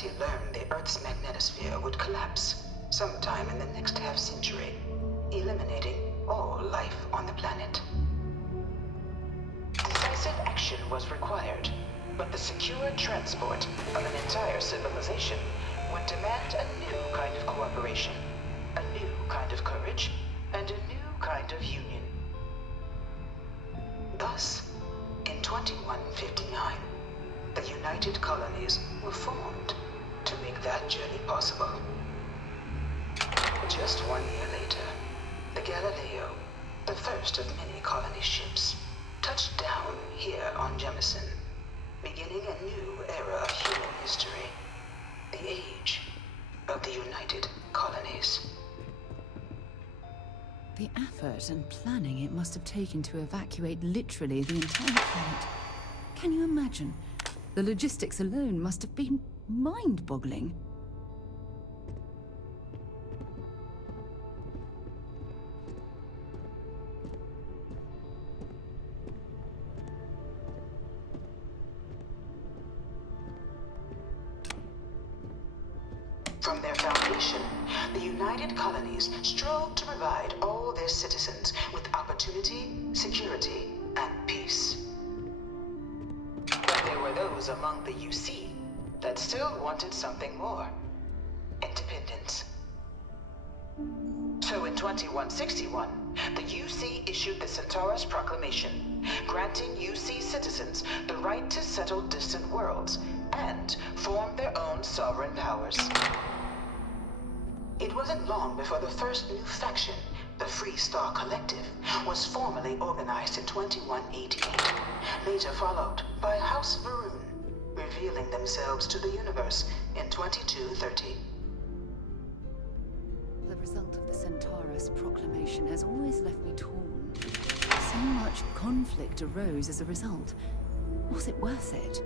humanity learned the Earth's magnetosphere would collapse sometime in the next half-century, eliminating all life on the planet. Decisive action was required, but the secure transport of an entire civilization would demand a new kind of cooperation, a new kind of courage, and a new kind of union. Thus, in 2159, the United Colonies were formed to make that journey possible. Just 1 year later, the Galileo, the first of many colony ships, touched down here on Jemison, beginning a new era of human history, the age of the United Colonies. The effort and planning it must have taken to evacuate literally the entire planet. Can you imagine? The logistics alone must have been mind-boggling. From their foundation, the United Colonies strove to provide all their citizens with opportunity, security, and peace. But there were those among the UC that still wanted something more: independence. So in 2161, the UC issued the Centaurus Proclamation, granting UC citizens the right to settle distant worlds and form their own sovereign powers. It wasn't long before the first new faction, the Free Star Collective, was formally organized in 2188, later followed by House Varun, revealing themselves to the universe in 2230. The result of the Centaurus Proclamation has always left me torn. So much conflict arose as a result. Was it worth it?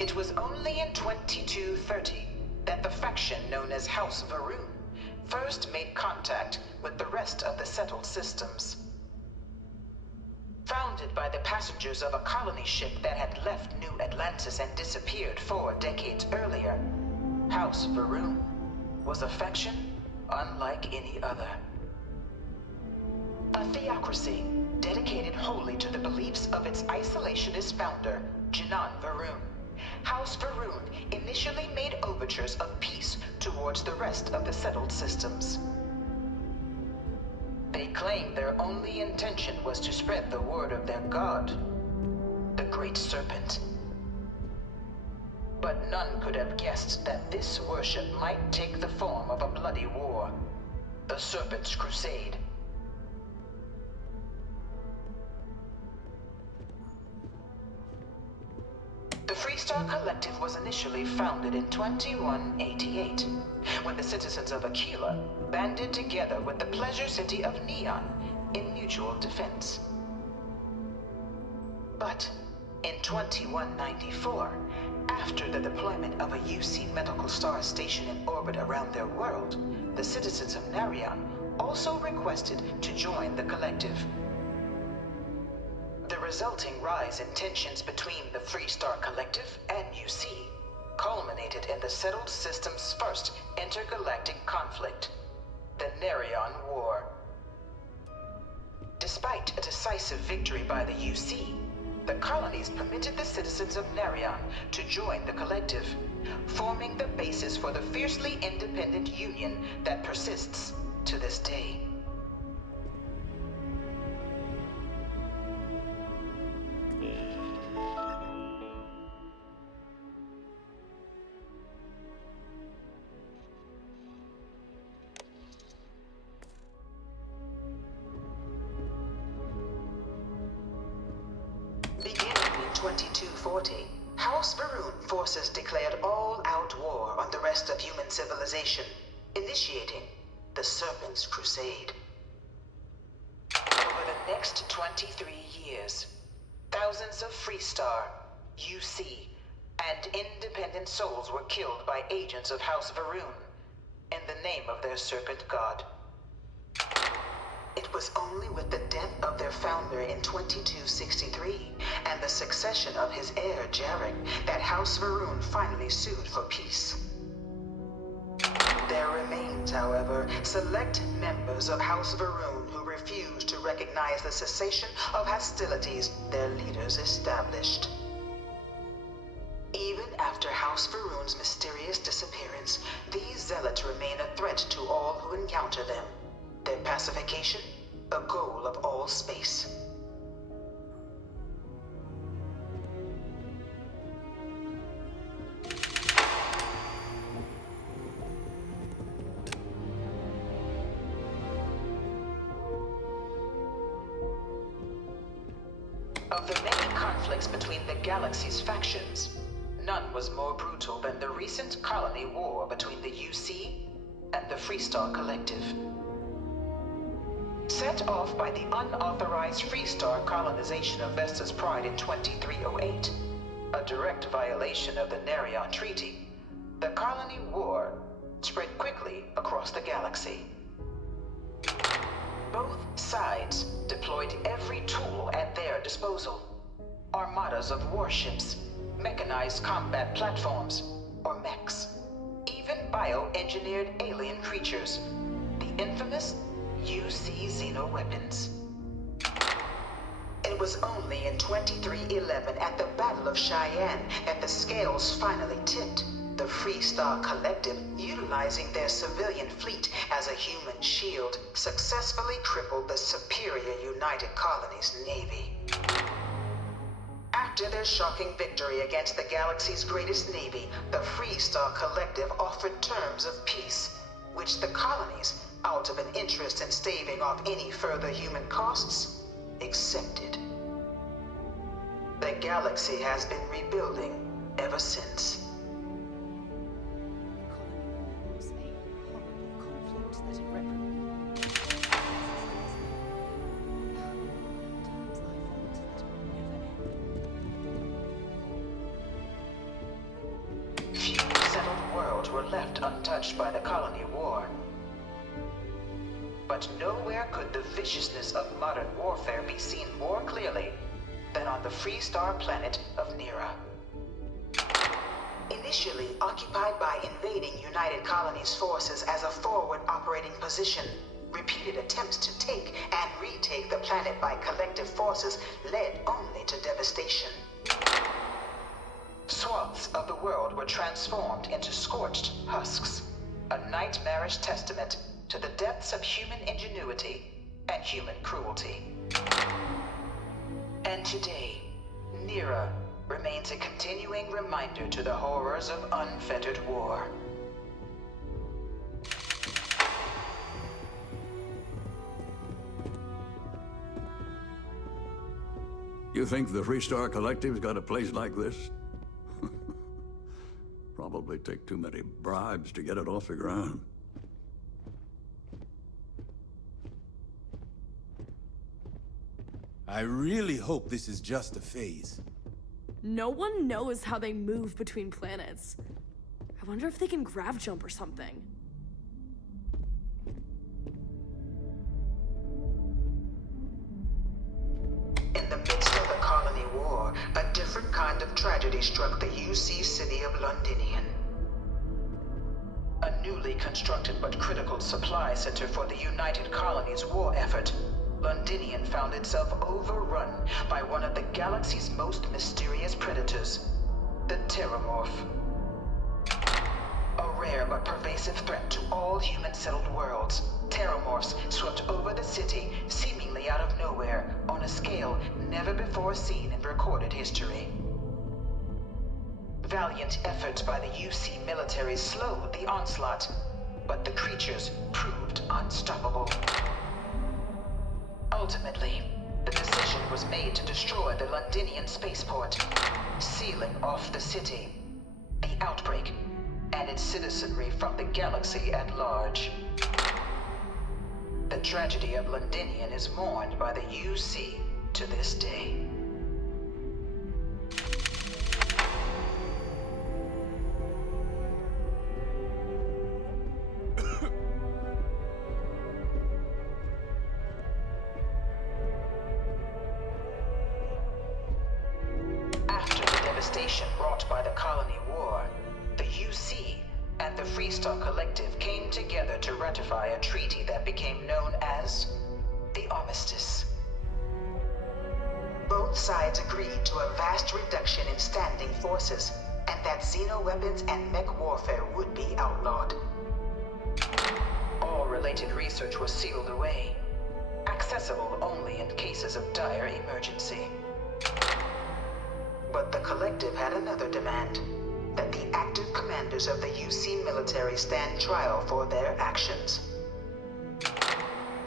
It was only in 2230 that the faction known as House Varun first made contact with the rest of the settled systems. Founded by the passengers of a colony ship that had left New Atlantis and disappeared 4 decades earlier, House Varun was a faction unlike any other. A theocracy dedicated wholly to the beliefs of its isolationist founder, Jinan Varun. House Varun initially made overtures of peace towards the rest of the settled systems. They claimed their only intention was to spread the word of their god, the Great Serpent. But none could have guessed that this worship might take the form of a bloody war, the Serpent's Crusade. The Freestar Collective was initially founded in 2188, when the citizens of Aquila banded together with the pleasure city of Neon in mutual defense. But in 2194, after the deployment of a UC medical star station in orbit around their world, the citizens of Narion also requested to join the collective. The resulting rise in tensions between the Freestar Collective and UC culminated in the settled system's first intergalactic conflict, the Narion War. Despite a decisive victory by the UC, the colonies permitted the citizens of Narion to join the collective, forming the basis for the fiercely independent union that persists to this day. Beginning in 2240, House Varun forces declared all-out war on the rest of human civilization, initiating the Serpent's Crusade. Over the next 23 years, thousands of Freestar, UC, and independent souls were killed by agents of House Varun in the name of their serpent god. It was only with the death of their founder in 2263 and the succession of his heir, Jarek, that House Varun finally sued for peace. There remains, however, select members of House Varun who refuse to recognize the cessation of hostilities their leaders established. Even after House Varun's mysterious disappearance, these zealots remain a threat to all who encounter them. Their pacification, a goal of all space. Of the many conflicts between the galaxy's factions, none was more brutal than the recent colony war between the UC and the Freestar Collective. Set off by the unauthorized Freestar colonization of Vesta's Pride in 2308, a direct violation of the Nerion Treaty, the colony war spread quickly across the galaxy. Both sides deployed every tool at their disposal. Armadas of warships, mechanized combat platforms, or mechs, even bioengineered alien creatures, the infamous UC xenoweapons. It was only in 2311 at the Battle of Cheyenne that the scales finally tipped. The Freestar Collective, utilizing their civilian fleet as a human shield, successfully crippled the superior United Colonies Navy. After their shocking victory against the galaxy's greatest navy, the Freestar Collective offered terms of peace, which the colonies, out of an interest in staving off any further human costs, accepted. The galaxy has been rebuilding ever since. Few settled worlds were left untouched by the colony war. But nowhere could the viciousness of modern warfare be seen more clearly than on the Freestar planet of Nera. Initially occupied by invading United Colonies forces as a forward operating position, repeated attempts to take and retake the planet by collective forces led only to devastation. Swaths of the world were transformed into scorched husks, a nightmarish testament to the depths of human ingenuity and human cruelty. And today, Nera remains a continuing reminder to the horrors of unfettered war. You think the Freestar Collective's got a place like this? Probably take too many bribes to get it off the ground. I really hope this is just a phase. No one knows how they move between planets. I wonder if they can grav jump or something. In the midst of the colony war, a different kind of tragedy struck the UC city of Londinian. A newly constructed but critical supply center for the United Colonies' war effort, Londinian found itself overrun by one of the galaxy's most mysterious predators, the Terramorph. A rare but pervasive threat to all human-settled worlds, Terramorphs swept over the city, seemingly out of nowhere, on a scale never before seen in recorded history. Valiant efforts by the UC military slowed the onslaught, but the creatures proved unstoppable. Ultimately, the decision was made to destroy the Londinian spaceport, sealing off the city, the outbreak, and its citizenry from the galaxy at large. The tragedy of Londinian is mourned by the UC to this day. Freestar Collective came together to ratify a treaty that became known as the Armistice. Both sides agreed to a vast reduction in standing forces, and that xeno-weapons and mech warfare would be outlawed. All related research was sealed away, accessible only in cases of dire emergency. But the Collective had another demand, that the active commanders of the UC military stand trial for their actions.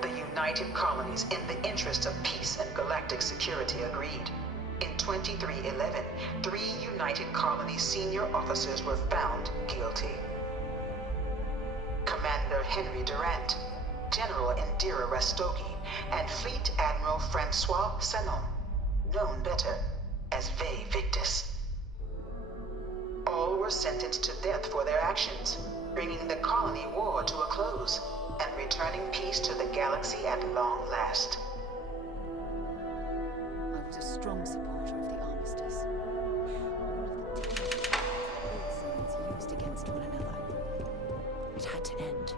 The United Colonies, in the interest of peace and galactic security, agreed. In 2311, 3 United Colonies senior officers were found guilty. Commander Henry Durant, General Indira Rastogi, and Fleet Admiral Francois Sanon, known better as Ve Victus. All were sentenced to death for their actions, bringing the colony war to a close and returning peace to the galaxy at long last. I was a strong supporter of the armistice. All of the tactics that both sides used against one another. It had to end.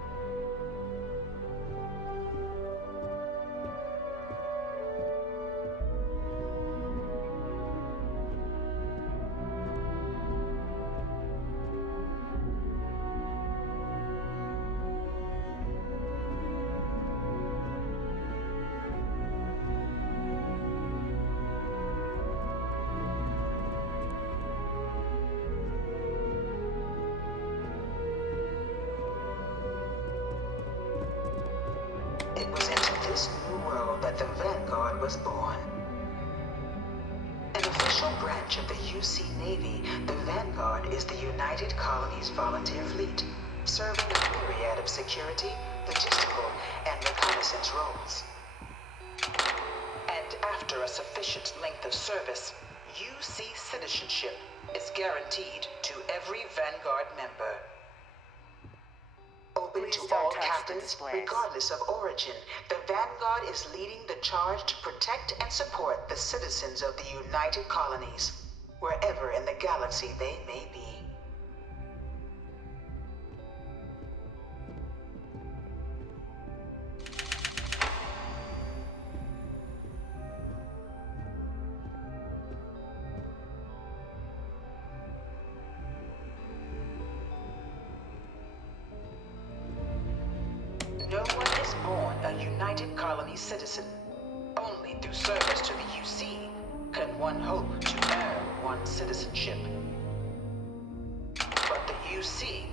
It was into this new world that the Vanguard was born. An official branch of the UC Navy, the Vanguard is the United Colonies Volunteer Fleet, serving a myriad of security, logistical, and reconnaissance roles. And after a sufficient length of service, UC citizenship is guaranteed to every Vanguard member. Open Please to don't all touch the captains, displays. regardless of origin, the Vanguard is leading the charge to protect and support the citizens of the United Colonies, wherever in the galaxy they may be. No one is born a United Colonies citizen. Only through service to the UC can one hope to earn one's citizenship. But the UC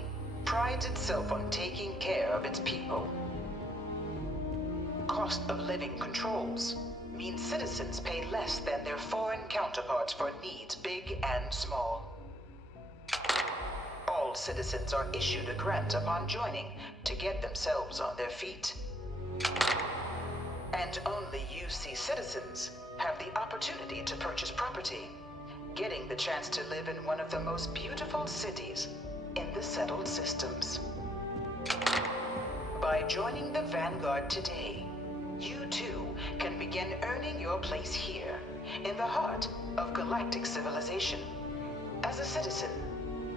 prides itself on taking care of its people. Cost of living controls mean citizens pay less than their foreign counterparts for needs big and small. All citizens are issued a grant upon joining to get themselves on their feet. And only UC citizens have the opportunity to purchase property, getting the chance to live in one of the most beautiful cities in the settled systems. By joining the Vanguard today, you too can begin earning your place here, in the heart of galactic civilization, as a citizen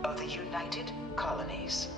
of the United Colonies.